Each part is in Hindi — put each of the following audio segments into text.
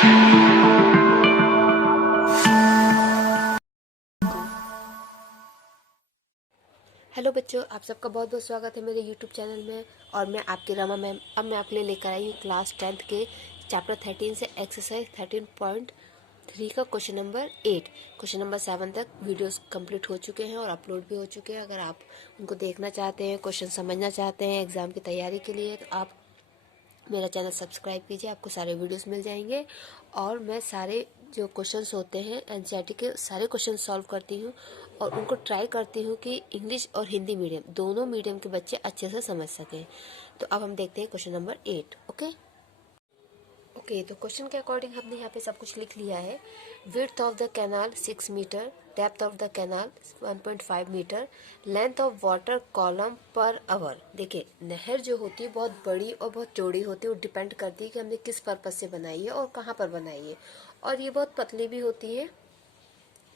हेलो बच्चों, आप सबका बहुत बहुत स्वागत है मेरे यूट्यूब चैनल में। और मैं आपकी रमा मैम। अब मैं आपके लिए लेकर आई हूँ क्लास 10th के चैप्टर 13 से एक्सरसाइज 13.3 का क्वेश्चन नंबर 8। क्वेश्चन नंबर 7 तक वीडियोस कंप्लीट हो चुके हैं और अपलोड भी हो चुके हैं। अगर आप उनको देखना चाहते हैं, क्वेश्चन समझना चाहते हैं एग्ज़ाम की तैयारी के लिए, तो आप मेरा चैनल सब्सक्राइब कीजिए, आपको सारे वीडियोस मिल जाएंगे। और मैं सारे जो क्वेश्चंस होते हैं एनसीईआरटी के सारे क्वेश्चन सॉल्व करती हूँ और उनको ट्राई करती हूँ कि इंग्लिश और हिंदी मीडियम दोनों मीडियम के बच्चे अच्छे से समझ सकें। तो अब हम देखते हैं क्वेश्चन नंबर 8। ओके, तो क्वेश्चन के अकॉर्डिंग हमने यहाँ पे सब कुछ लिख लिया है। Width of the canal 6 metre, depth of the canal 1.5 metre, length of water column per hour. देखिए, नहर जो होती है बहुत बड़ी और बहुत चौड़ी होती है, वो डिपेंड करती है कि हमने किस पर्पज से बनाई है और कहाँ पर बनाई है। और ये बहुत पतली भी होती है,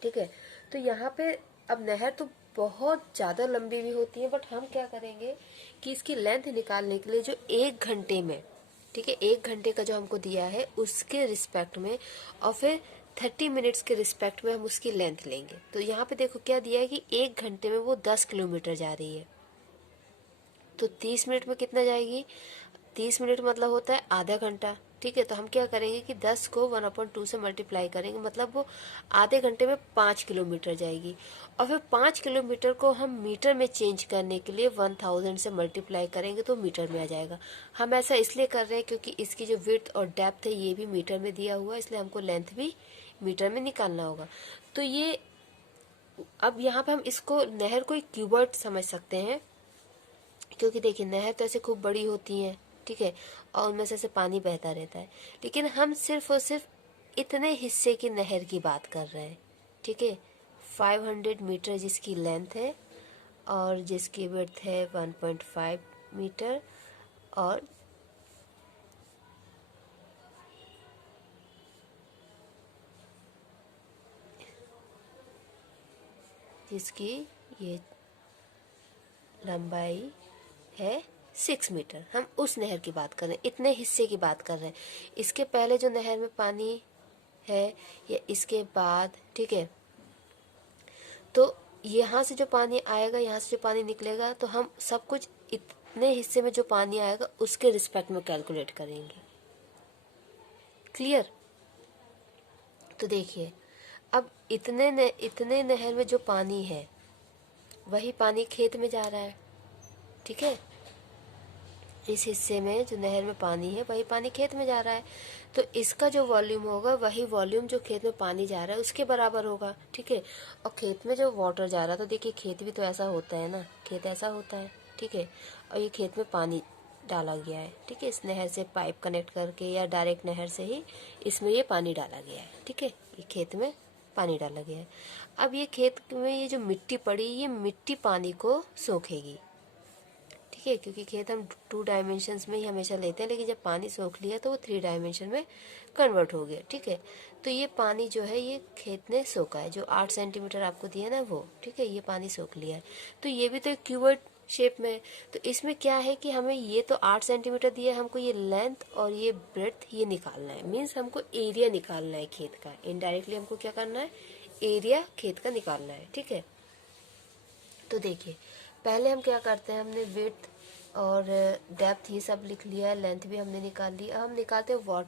ठीक है। तो यहाँ पे अब नहर तो बहुत ज़्यादा लंबी भी होती है, बट हम क्या करेंगे कि इसकी लेंथ निकालने के लिए जो 1 घंटे में, ठीक है, 1 घंटे का जो हमको दिया है उसके रिस्पेक्ट में और फिर 30 मिनट्स के रिस्पेक्ट में हम उसकी लेंथ लेंगे। तो यहाँ पे देखो क्या दिया है कि 1 घंटे में वो 10 किलोमीटर जा रही है, तो 30 मिनट में कितना जाएगी? 30 मिनट मतलब होता है आधा घंटा, ठीक है। तो हम क्या करेंगे कि 10 को 1/2 से मल्टीप्लाई करेंगे, मतलब वो आधे घंटे में 5 किलोमीटर जाएगी। और फिर 5 किलोमीटर को हम मीटर में चेंज करने के लिए 1000 से मल्टीप्लाई करेंगे तो मीटर में आ जाएगा। हम ऐसा इसलिए कर रहे हैं क्योंकि इसकी जो विड्थ और डेप्थ है ये भी मीटर में दिया हुआ है, इसलिए हमको लेंथ भी मीटर में निकालना होगा। तो ये अब यहाँ पे हम इसको नहर को एक क्यूबर्ड समझ सकते हैं, क्योंकि देखिए नहर तो ऐसे खूब बड़ी होती है, ठीक है, और उनमें से पानी बहता रहता है। लेकिन हम सिर्फ और सिर्फ इतने हिस्से की नहर की बात कर रहे हैं, ठीक है। 500 मीटर जिसकी लेंथ है और जिसकी विड्थ है 1.5 मीटर और जिसकी ये लंबाई है 6 मीटर। हम उस नहर की बात कर रहे हैं, इतने हिस्से की बात कर रहे हैं। इसके पहले जो नहर में पानी है या इसके बाद, ठीक है, तो यहाँ से जो पानी आएगा, यहाँ से जो पानी निकलेगा, तो हम सब कुछ इतने हिस्से में जो पानी आएगा उसके रिस्पेक्ट में कैलकुलेट करेंगे। क्लियर? तो देखिए, अब इतने नहर में जो पानी है वही पानी खेत में जा रहा है, ठीक है। इस हिस्से में जो नहर में पानी है वही पानी खेत में जा रहा है, तो इसका जो वॉल्यूम होगा वही वॉल्यूम जो खेत में पानी जा रहा है उसके बराबर होगा, ठीक है। और खेत में जो वाटर जा रहा है, तो देखिए खेत भी तो ऐसा होता है ना, खेत ऐसा होता है, ठीक है। और ये खेत में पानी डाला गया है, ठीक है, इस नहर से पाइप कनेक्ट करके या डायरेक्ट नहर से ही इसमें ये पानी डाला गया है, ठीक है। ये खेत में पानी डाला गया है। अब ये खेत में ये जो मिट्टी पड़ी, ये मिट्टी पानी को सोखेगी, ठीक है, क्योंकि खेत हम 2 डायमेंशंस में ही हमेशा लेते हैं, लेकिन जब पानी सोख लिया तो वो 3 डायमेंशन में कन्वर्ट हो गया, ठीक है। तो ये पानी जो है ये खेत ने सोखा है, जो 8 सेंटीमीटर आपको दिया ना वो, ठीक है, ये पानी सोख लिया है। तो ये भी तो एक क्यूबर्ड शेप में है। तो इसमें क्या है कि हमें ये तो 8 सेंटीमीटर दिया है, हमको ये लेंथ और ये ब्रेड्थ ये निकालना है, मीन्स हमको एरिया निकालना है खेत का। इनडायरेक्टली हमको क्या करना है, एरिया खेत का निकालना है, ठीक है। तो देखिए, पहले हम क्या करते हैं, हमने विड्थ और डेप्थ ये सब लिख लिया है, लेंथ भी हमने निकाल ली। अब हम निकालते हैं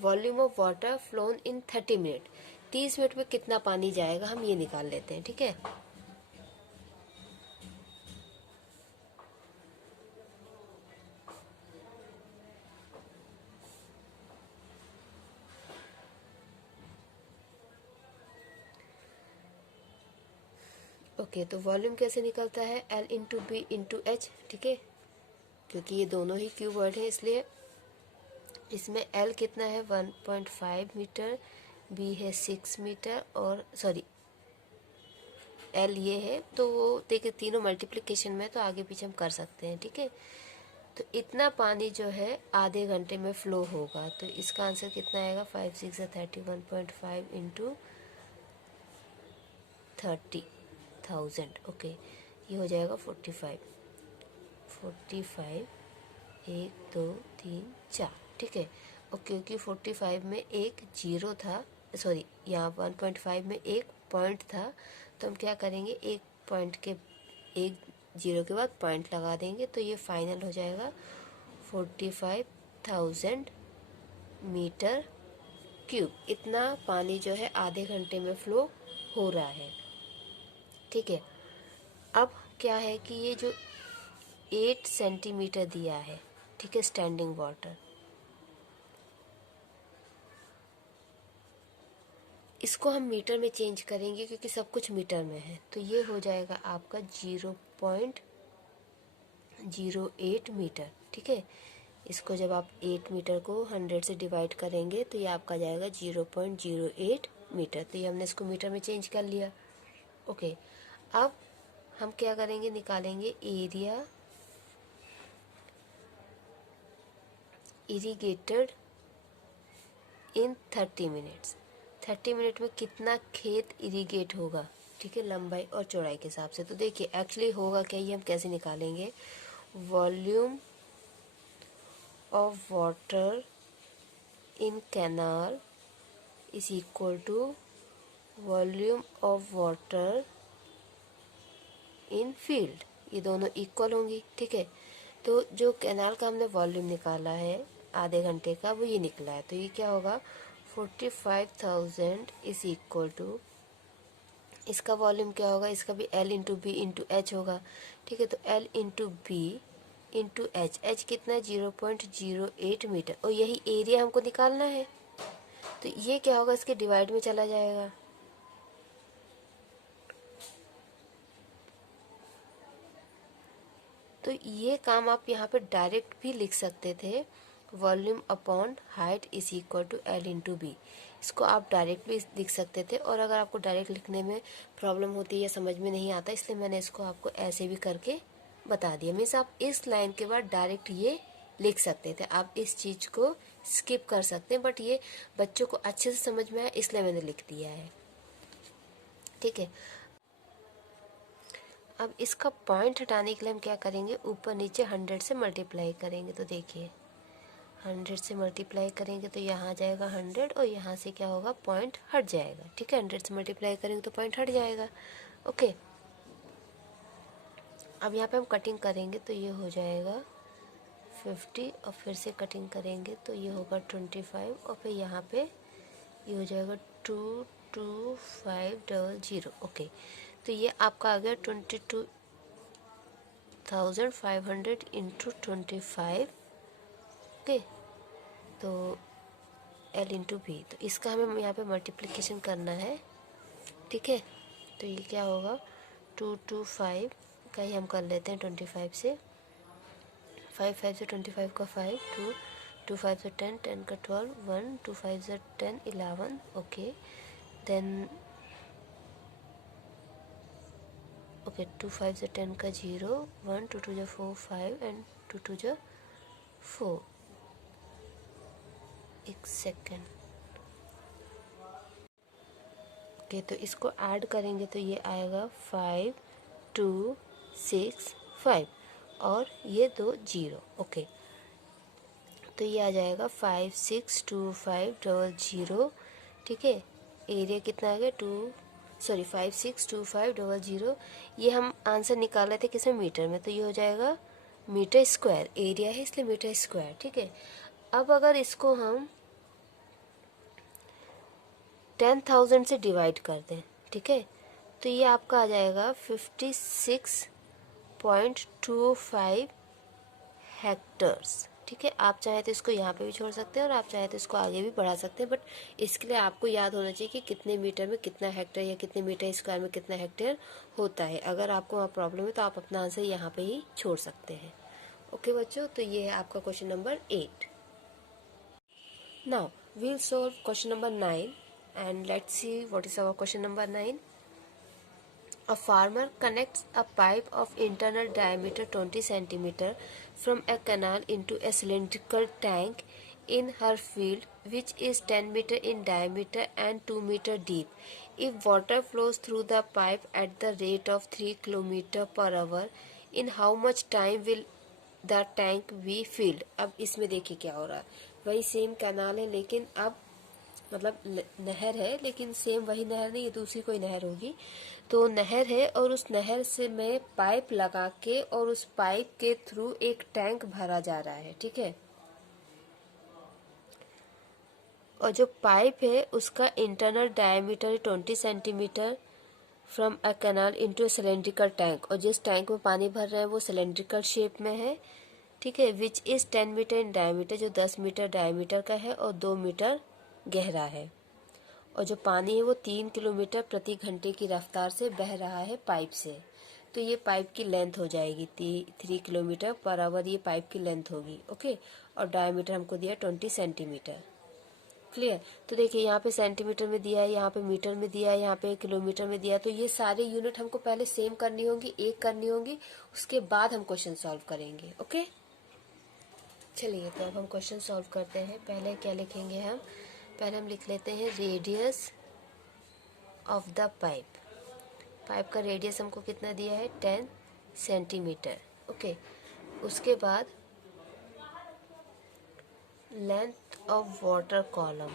volume of water flown in 30 minute. 30 minute में कितना पानी जाएगा हम ये निकाल लेते हैं, ठीक है। ओके, तो वॉल्यूम कैसे निकलता है, L into B into H, ठीक है, क्योंकि ये दोनों ही क्यूब वर्ड है इसलिए इसमें L कितना है 1.5 मीटर, B है 6 मीटर और सॉरी L ये है, तो वो देखिए तीनों मल्टीप्लिकेशन में तो आगे पीछे हम कर सकते हैं, ठीक है। तो इतना पानी जो है आधे घंटे में फ्लो होगा, तो इसका आंसर कितना आएगा, 5 6 30 1.5 इंटू 30,000। ओके, ये हो जाएगा 45 45 1 2 3 4, ठीक है। क्योंकि 45 में एक जीरो था, सॉरी यहाँ 1.5 में एक पॉइंट था, तो हम क्या करेंगे, एक पॉइंट के एक जीरो के बाद पॉइंट लगा देंगे, तो ये फाइनल हो जाएगा 45,000 मीटर क्यूब। इतना पानी जो है आधे घंटे में फ्लो हो रहा है। ठीक है, अब क्या है कि ये जो 8 सेंटीमीटर दिया है, ठीक है, स्टैंडिंग वाटर, इसको हम मीटर में चेंज करेंगे क्योंकि सब कुछ मीटर में है। तो ये हो जाएगा आपका 0.08 मीटर। ठीक है, इसको जब आप 8 मीटर को 100 से डिवाइड करेंगे तो ये आपका जाएगा 0.08 मीटर। तो ये हमने इसको मीटर में चेंज कर लिया। ओके, अब हम क्या करेंगे, निकालेंगे एरिया इरिगेटेड इन 30 मिनट्स। 30 मिनट में कितना खेत इरिगेट होगा, ठीक है, लंबाई और चौड़ाई के हिसाब से। तो देखिए एक्चुअली होगा क्या, ये हम कैसे निकालेंगे, volume of water in canal is equal to volume of water in field, ये दोनों इक्वल होंगी। ठीक है, तो जो कैनाल का हमने वॉल्यूम निकाला है आधे घंटे का, वो ये निकला है। तो ये क्या होगा, 45,000 इज इक्वल टू, इसका वॉल्यूम क्या होगा, इसका भी L into B into H होगा। ठीक है, तो L into B into H, H कितना है 0.08 मीटर, और यही एरिया हमको निकालना है। तो ये क्या होगा, इसके डिवाइड में चला जाएगा। तो ये काम आप यहाँ पे डायरेक्ट भी लिख सकते थे, volume upon height is equal to L into B. इसको आप डायरेक्ट भी लिख सकते थे, और अगर आपको डायरेक्ट लिखने में प्रॉब्लम होती है या समझ में नहीं आता, इसलिए मैंने इसको आपको ऐसे भी करके बता दिया। मीन्स आप इस लाइन के बाद डायरेक्ट ये लिख सकते थे, आप इस चीज़ को स्किप कर सकते हैं, बट ये बच्चों को अच्छे से समझ में आया इसलिए मैंने लिख दिया है। ठीक है, अब इसका पॉइंट हटाने के लिए हम क्या करेंगे, ऊपर नीचे 100 से मल्टीप्लाई करेंगे। तो देखिए 100 से मल्टीप्लाई करेंगे तो यहाँ आ जाएगा 100, और यहाँ से क्या होगा, पॉइंट हट जाएगा। ठीक है, 100 से मल्टीप्लाई करेंगे तो पॉइंट हट जाएगा। ओके, अब यहाँ पे हम कटिंग करेंगे तो ये हो जाएगा 50, और फिर से कटिंग करेंगे तो ये होगा 25, और फिर यहाँ पे ये हो जाएगा 22500। ओके, तो ये आपका आ गया 22,500 इंटू 25। ओके, तो L इंटू बी, तो इसका हमें यहाँ पे मल्टीप्लिकेशन करना है। ठीक है, तो ये क्या होगा, 225 का ही हम कर लेते हैं 25 से, 5 से 25 का 5, 2 5 से 10, 10 का 12, 1 2 5 से 10, 11। ओके, देन ओके 2 5 से 10 का 0, 1 2 2 जो 4 5 एंड 2 2 जो 4। एक सेकेंड। ओके, तो इसको ऐड करेंगे तो ये आएगा 5 2 6 5, और ये 2 0। ओके, तो ये आ जाएगा 562500। ठीक है, एरिया कितना आ गया, 562500। ये हम आंसर निकाले थे किसमें, मीटर में, तो ये हो जाएगा मीटर स्क्वायर, एरिया है इसलिए मीटर स्क्वायर। ठीक है, अब अगर इसको हम 10,000 से डिवाइड कर दें, ठीक है, तो ये आपका आ जाएगा 56.25 हेक्टर्स। ठीक है, आप चाहे तो इसको यहाँ पे भी छोड़ सकते हैं और आप चाहे तो इसको आगे भी बढ़ा सकते हैं, बट इसके लिए आपको याद होना चाहिए कि कितने मीटर में कितना हेक्टर या कितने मीटर स्क्वायर में कितना हेक्टेयर होता है। अगर आपको वहाँ प्रॉब्लम है तो आप अपना आंसर यहाँ पे ही छोड़ सकते हैं। ओके बच्चों, तो ये है आपका question number 8। Now we will solve question number 9, and let's see what is our question number 9. A farmer connects a pipe of internal diameter 20 centimeter from a canal into a cylindrical tank in her field, which is 10 meter in diameter and 2 meter deep. If water flows through the pipe at the rate of 3 km per hour, in how much time will the tank be filled? अब इसमें देखिए क्या हो रहा है, वही सेम कैनाल है, लेकिन अब मतलब नहर है, लेकिन सेम वही नहर नहीं, ये दूसरी कोई नहर होगी। तो नहर है और उस नहर से मैं पाइप लगा के और उस पाइप के थ्रू एक टैंक भरा जा रहा है, ठीक है। और जो पाइप है उसका इंटरनल डायमीटर है 20 centimetre from a canal into a cylindrical tank, और जिस टैंक में पानी भर रहे हैं वो सिलेंड्रिकल शेप में है, ठीक है। Which is 10 metre in diameter, जो 10 मीटर डायमीटर का है और 2 मीटर गहरा है। और जो पानी है वो 3 किलोमीटर प्रति घंटे की रफ्तार से बह रहा है पाइप से। तो ये पाइप की लेंथ हो जाएगी 3 किलोमीटर पर आवर, ये पाइप की लेंथ होगी, ओके। और डायमीटर हमको दिया 20 सेंटीमीटर। क्लियर। तो देखिए यहाँ पे सेंटीमीटर में दिया है, यहाँ पे मीटर में दिया है, यहाँ पे किलोमीटर में दिया है। तो ये सारे यूनिट हमको पहले सेम करनी होंगी, एक करनी होंगी, उसके बाद हम क्वेश्चन सॉल्व करेंगे, ओके। चलिए तो अब हम क्वेश्चन सॉल्व करते हैं। पहले क्या लिखेंगे हम, पहले हम लिख लेते हैं radius of the pipe. Pipe का रेडियस हमको कितना दिया है 10 सेंटीमीटर, ओके। उसके बाद length of water column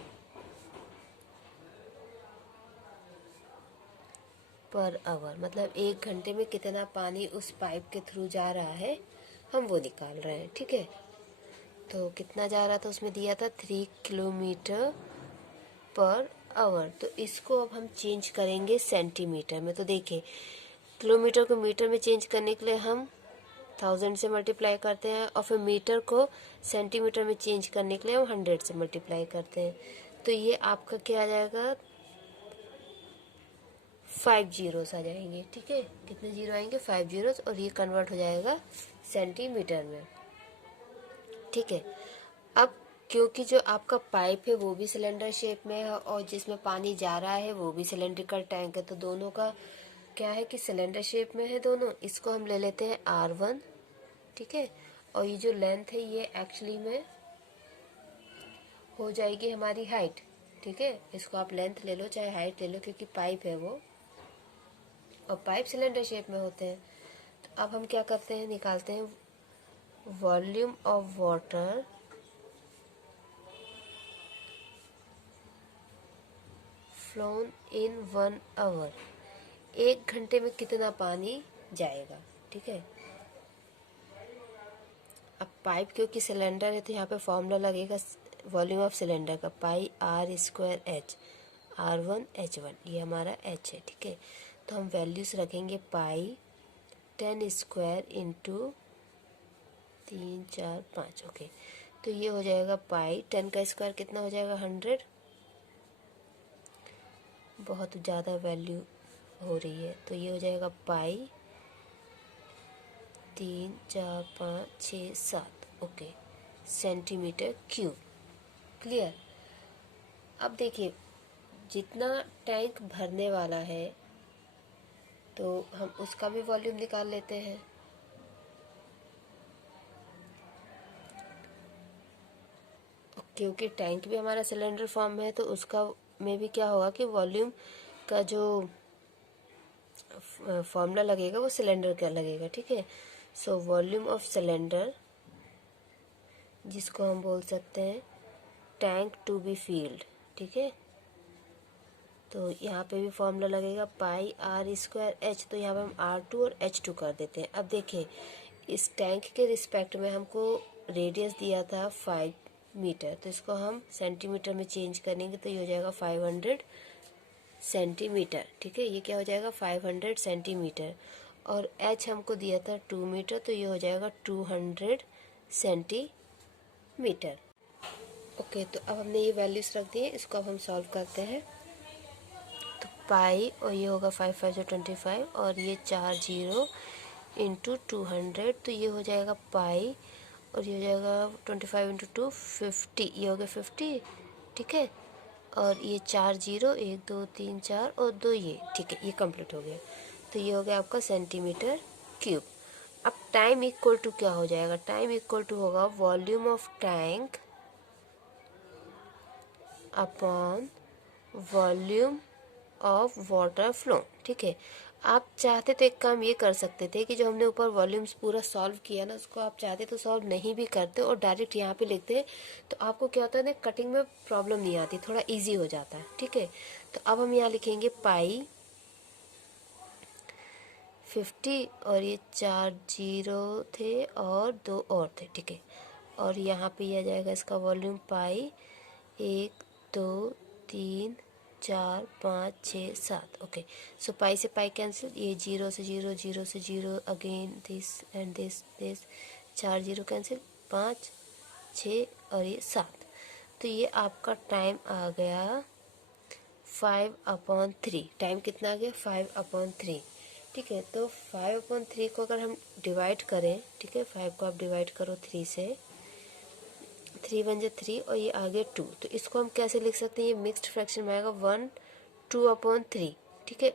per our, मतलब 1 घंटे में कितना पानी उस पाइप के थ्रू जा रहा है हम वो निकाल रहे हैं, ठीक है। तो कितना जा रहा था उसमें दिया था 3 किलोमीटर पर आवर। तो इसको अब हम चेंज करेंगे सेंटीमीटर में। तो देखिए किलोमीटर को मीटर में चेंज करने के लिए हम 1000 से मल्टीप्लाई करते हैं, और फिर मीटर को सेंटीमीटर में चेंज करने के लिए हम 100 से मल्टीप्लाई करते हैं। तो ये आपका क्या आ जाएगा 5 जीरोस आ जाएंगे, ठीक है। कितने जीरो आएंगे 5 जीरोस, और ये कन्वर्ट हो जाएगा सेंटीमीटर में, ठीक है। अब क्योंकि जो आपका पाइप है वो भी सिलेंडर शेप में है और जिसमें पानी जा रहा है वो भी सिलेंड्रिकल टैंक है, तो दोनों का क्या है कि सिलेंडर शेप में है दोनों। इसको हम ले लेते हैं R1, ठीक है। और ये जो लेंथ है ये एक्चुअली में हो जाएगी हमारी हाइट, ठीक है। इसको आप लेंथ ले लो चाहे हाइट ले लो, क्योंकि पाइप है वो और पाइप सिलेंडर शेप में होते हैं। तो अब हम क्या करते हैं, निकालते हैं volume of water flown in 1 hour, 1 घंटे में कितना पानी जाएगा, ठीक है। अब पाइप क्योंकि सिलेंडर है तो यहाँ पे फॉर्मूला लगेगा वॉल्यूम ऑफ सिलेंडर का, पाई R square H, R1 H1, ये हमारा H है, ठीक है। तो हम वैल्यूज रखेंगे पाई 10 स्क्वायर इंटू 3 4 5, ओके। तो ये हो जाएगा पाई 10 का स्क्वायर कितना हो जाएगा 100, बहुत ज़्यादा वैल्यू हो रही है। तो ये हो जाएगा पाई 3 4 5 6 7, ओके, सेंटीमीटर क्यूब। क्लियर। अब देखिए जितना टैंक भरने वाला है तो हम उसका भी वॉल्यूम निकाल लेते हैं। क्योंकि टैंक भी हमारा सिलेंडर फॉर्म में है तो उसका में भी क्या होगा कि वॉल्यूम का जो फॉर्मूला लगेगा वो सिलेंडर का लगेगा, ठीक है। सो वॉल्यूम ऑफ सिलेंडर, जिसको हम बोल सकते हैं टैंक टू बी फील्ड, ठीक है। तो यहाँ पे भी फॉर्मूला लगेगा पाई R स्क्वायर H, तो यहाँ पे हम R2 और H2 कर देते हैं। अब देखिए इस टैंक के रिस्पेक्ट में हमको रेडियस दिया था 5 मीटर, तो इसको हम सेंटीमीटर में चेंज करेंगे तो ये हो जाएगा 500 सेंटीमीटर, ठीक है। ये क्या हो जाएगा 500 सेंटीमीटर, और H हमको दिया था 2 मीटर, तो ये हो जाएगा 200 सेंटीमीटर, ओके। तो अब हमने ये वैल्यूज रख दी है, इसको अब हम सॉल्व करते हैं। तो पाई और ये होगा 5 5 25, और ये 4 जीरो इंटू 200, तो ये हो जाएगा पाई, और ये हो जाएगा 25 इंटू 2 50, ये हो गया 50, ठीक है। और ये 4 जीरो 1 2 3 4 और 2 ये, ठीक है, ये कंप्लीट हो गया। तो ये हो गया आपका सेंटीमीटर क्यूब। अब टाइम इक्वल टू क्या हो जाएगा, टाइम इक्वल टू होगा volume of tank upon volume of water flow, ठीक है। आप चाहते तो एक काम ये कर सकते थे कि जो हमने ऊपर वॉल्यूम्स पूरा सॉल्व किया ना, उसको आप चाहते तो सॉल्व नहीं भी करते और डायरेक्ट यहाँ पे लिखते, तो आपको क्या होता है ना, कटिंग में प्रॉब्लम नहीं आती, थोड़ा इजी हो जाता है। ठीक है, तो अब हम यहाँ लिखेंगे पाई 50 और ये 4 जीरो थे और 2 और थे। ठीक है, और यहाँ पे आ जाएगा इसका वॉल्यूम पाई 1 2 3 4 5 6 7। ओके, सो पाई से पाई कैंसिल, ये 0 से 0, 0 से 0, again this and this 4 zero cancel, 5 6 और ये 7। तो ये आपका टाइम आ गया 5/3। टाइम कितना आ गया? 5/3। ठीक है, तो 5/3 को अगर हम डिवाइड करें, ठीक है, 5 को आप डिवाइड करो 3 से, 3 1 3 और ये आ गया 2। तो इसको हम कैसे लिख सकते हैं? ये मिक्स्ड फ्रैक्शन में आएगा 1 2/3। ठीक है,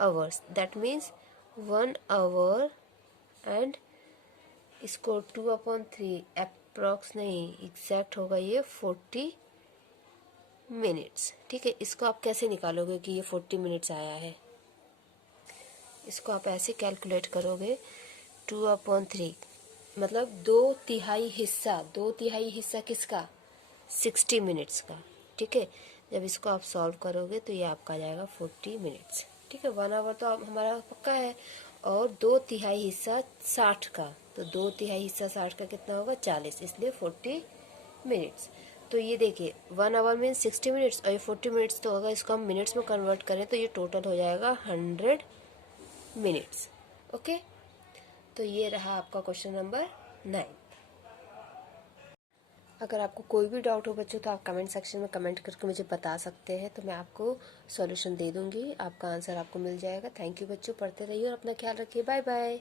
hours, that means 1 our and इसको 2/3 अप्रॉक्स नहीं, एग्जैक्ट होगा ये 40 मिनट्स। ठीक है, इसको आप कैसे निकालोगे कि ये 40 मिनट्स आया है? इसको आप ऐसे कैलकुलेट करोगे, 2/3 मतलब 2/3 हिस्सा किसका? 60 मिनट्स का। ठीक है, जब इसको आप सॉल्व करोगे तो ये आपका आ जाएगा 40 मिनट्स। ठीक है, 1 आवर तो हमारा पक्का है, और 2/3 हिस्सा 60 का, तो 2/3 हिस्सा 60 का कितना होगा? 40, इसलिए 40 मिनट्स। तो ये देखिए 1 आवर मीन्स 60 मिनट्स और ये 40 मिनट्स तो होगा, इसको हम मिनट्स में कन्वर्ट करें तो ये टोटल हो जाएगा 100 मिनट्स। ओके, तो ये रहा आपका क्वेश्चन नंबर 9। अगर आपको कोई भी डाउट हो बच्चों तो आप कमेंट सेक्शन में कमेंट करके मुझे बता सकते हैं, तो मैं आपको सॉल्यूशन दे दूंगी, आपका आंसर आपको मिल जाएगा। थैंक यू बच्चों, पढ़ते रहिए और अपना ख्याल रखिए। Bye bye.